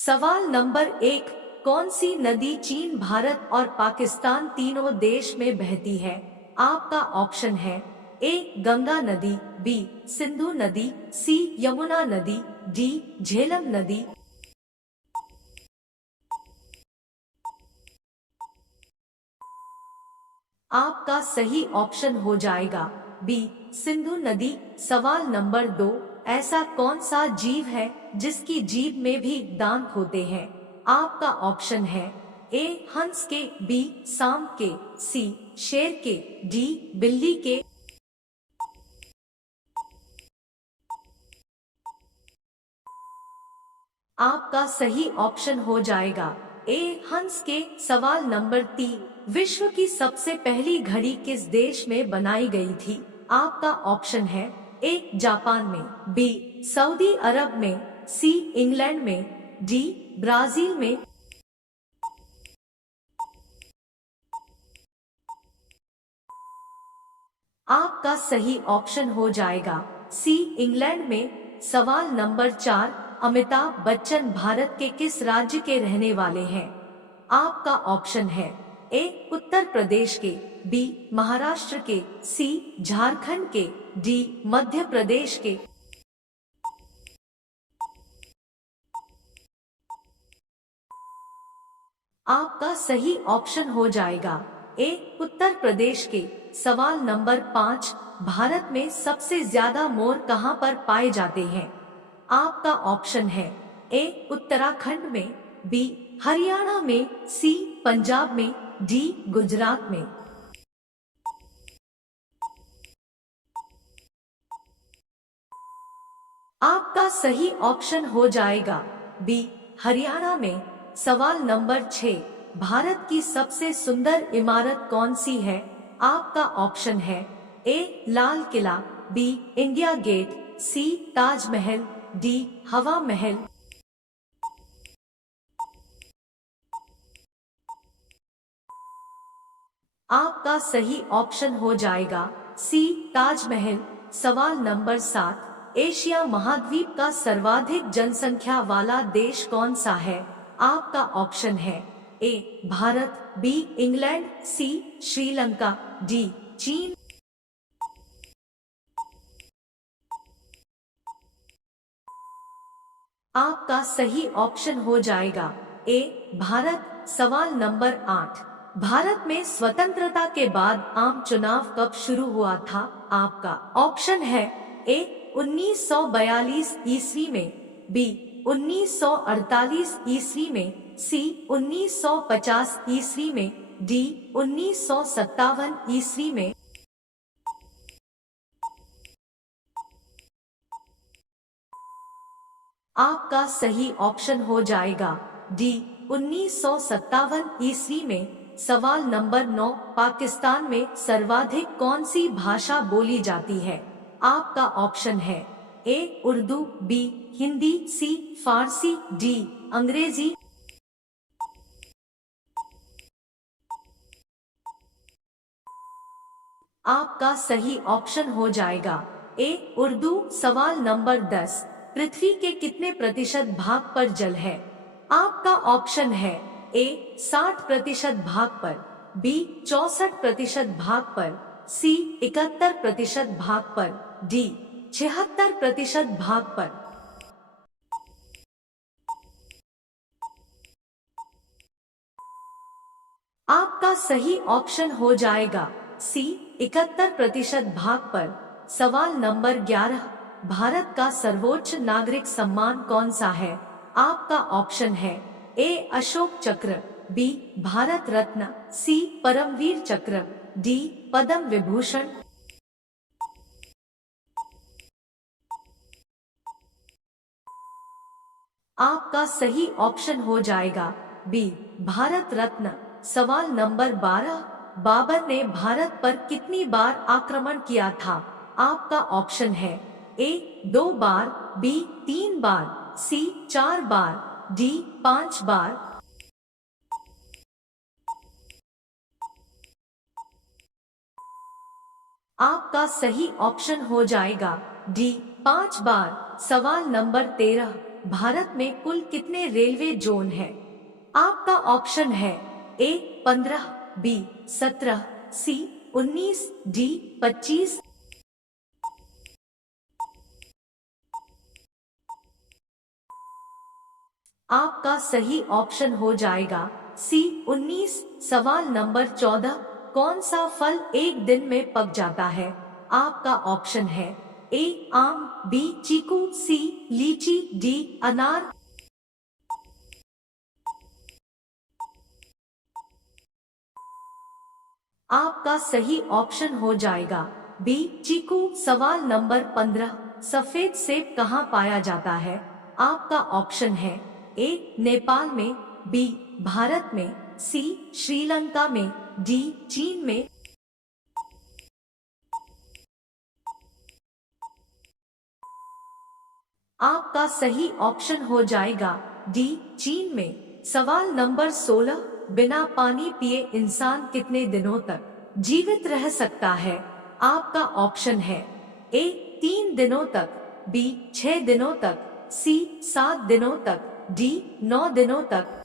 सवाल नंबर 1, कौन सी नदी चीन, भारत और पाकिस्तान तीनों देश में बहती है? आपका ऑप्शन है ए गंगा नदी, बी सिंधु नदी, सी यमुना नदी, डी झेलम नदी। आपका सही ऑप्शन हो जाएगा बी सिंधु नदी। सवाल नंबर 2, ऐसा कौन सा जीव है जिसकी जीभ में भी दांत होते हैं? आपका ऑप्शन है ए हंस के, बी सांप के, सी शेर के, डी बिल्ली के। आपका सही ऑप्शन हो जाएगा ए हंस के। सवाल नंबर 3, विश्व की सबसे पहली घड़ी किस देश में बनाई गई थी? आपका ऑप्शन है ए जापान में, बी सऊदी अरब में, सी इंग्लैंड में, डी ब्राजील में। आपका सही ऑप्शन हो जाएगा सी इंग्लैंड में। सवाल नंबर 4, अमिताभ बच्चन भारत के किस राज्य के रहने वाले हैं? आपका ऑप्शन है ए उत्तर प्रदेश के, बी महाराष्ट्र के, सी झारखंड के, डी मध्य प्रदेश के। आपका सही ऑप्शन हो जाएगा ए उत्तर प्रदेश के। सवाल नंबर 5, भारत में सबसे ज्यादा मोर कहां पर पाए जाते हैं? आपका ऑप्शन है ए उत्तराखंड में, बी हरियाणा में, सी पंजाब में, डी गुजरात में। आपका सही ऑप्शन हो जाएगा बी हरियाणा में। सवाल नंबर 6, भारत की सबसे सुंदर इमारत कौन सी है? आपका ऑप्शन है ए Lal Qila, B India gate, सी ताजमहल, डी हवा महल। आपका सही ऑप्शन हो जाएगा सी ताजमहल। सवाल नंबर 7, एशिया महाद्वीप का सर्वाधिक जनसंख्या वाला देश कौन सा है? आपका ऑप्शन है ए भारत, बी इंग्लैंड, सी श्रीलंका, डी चीन। आपका सही ऑप्शन हो जाएगा ए भारत। सवाल नंबर 8, भारत में स्वतंत्रता के बाद आम चुनाव कब शुरू हुआ था? आपका ऑप्शन है ए 1942 ईस्वी में, बी 1948 ईस्वी में, सी 1950 ईस्वी में, डी 1957 ईस्वी में। आपका सही ऑप्शन हो जाएगा डी 1957 ईस्वी में। सवाल नंबर 9, पाकिस्तान में सर्वाधिक कौन सी भाषा बोली जाती है? आपका ऑप्शन है ए उर्दू, बी हिंदी, सी फारसी, डी अंग्रेजी। आपका सही ऑप्शन हो जाएगा ए उर्दू। सवाल नंबर 10, पृथ्वी के कितने प्रतिशत भाग पर जल है? आपका ऑप्शन है ए 60% भाग पर, बी 64% भाग पर, सी 71% भाग पर, डी 76% भाग पर। आपका सही ऑप्शन हो जाएगा सी 71% भाग पर। सवाल नंबर 11, भारत का सर्वोच्च नागरिक सम्मान कौन सा है? आपका ऑप्शन है ए अशोक चक्र, बी भारत रत्न, सी परमवीर चक्र, डी पद्म विभूषण। आपका सही ऑप्शन हो जाएगा बी भारत रत्न। सवाल नंबर 12, बाबर ने भारत पर कितनी बार आक्रमण किया था? आपका ऑप्शन है ए 2 बार, बी 3 बार, सी 4 बार, डी 5 बार। आपका सही ऑप्शन हो जाएगा डी 5 बार। सवाल नंबर 13, भारत में कुल कितने रेलवे जोन है? आपका ऑप्शन है ए 15, बी 17, सी 19, डी 25। आपका सही ऑप्शन हो जाएगा सी 19। सवाल नंबर 14, कौन सा फल एक दिन में पक जाता है? आपका ऑप्शन है ए आम, बी चीकू, सी लीची, डी अनार। आपका सही ऑप्शन हो जाएगा बी चीकू। सवाल नंबर 15, सफेद सेब कहाँ पाया जाता है? आपका ऑप्शन है ए नेपाल में, बी भारत में, सी श्रीलंका में, डी चीन में। आपका सही ऑप्शन हो जाएगा डी चीन में। सवाल नंबर 16, बिना पानी पिए इंसान कितने दिनों तक जीवित रह सकता है? आपका ऑप्शन है ए 3 दिनों तक, बी 6 दिनों तक, सी 7 दिनों तक, डी 9 दिनों तक।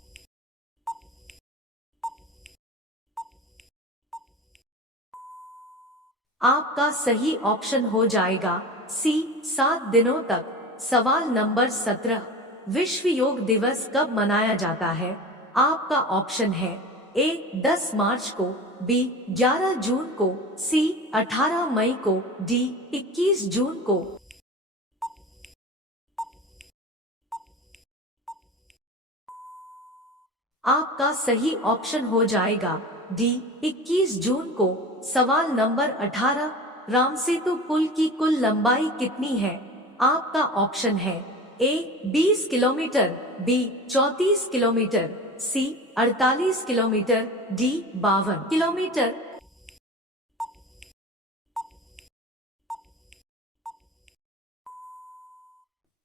आपका सही ऑप्शन हो जाएगा सी 7 दिनों तक। सवाल नंबर 17, विश्व योग दिवस कब मनाया जाता है? आपका ऑप्शन है ए 10 मार्च को, बी 11 जून को, सी 18 मई को, डी 21 जून को। आपका सही ऑप्शन हो जाएगा डी 21 जून को। सवाल नंबर 18, रामसेतु पुल की कुल लंबाई कितनी है? आपका ऑप्शन है ए 20 किलोमीटर, बी 34 किलोमीटर, सी 48 किलोमीटर, डी 52 किलोमीटर।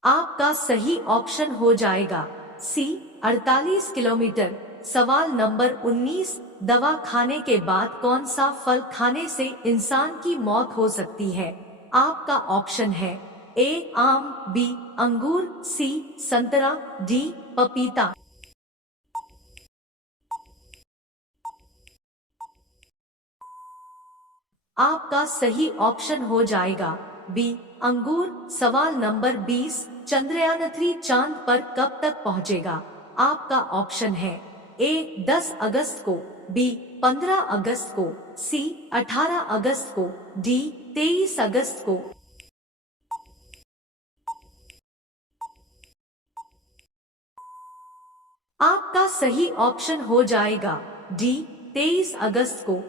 आपका सही ऑप्शन हो जाएगा सी 48 किलोमीटर। सवाल नंबर 19, दवा खाने के बाद कौन सा फल खाने से इंसान की मौत हो सकती है? आपका ऑप्शन है ए आम, बी अंगूर, सी संतरा, डी पपीता। आपका सही ऑप्शन हो जाएगा बी अंगूर। सवाल नंबर 20, चंद्रयान-3 चांद पर कब तक पहुंचेगा? आपका ऑप्शन है ए 10 अगस्त को, बी 15 अगस्त को, सी 18 अगस्त को, डी 23 अगस्त को। आपका सही ऑप्शन हो जाएगा डी 23 अगस्त को।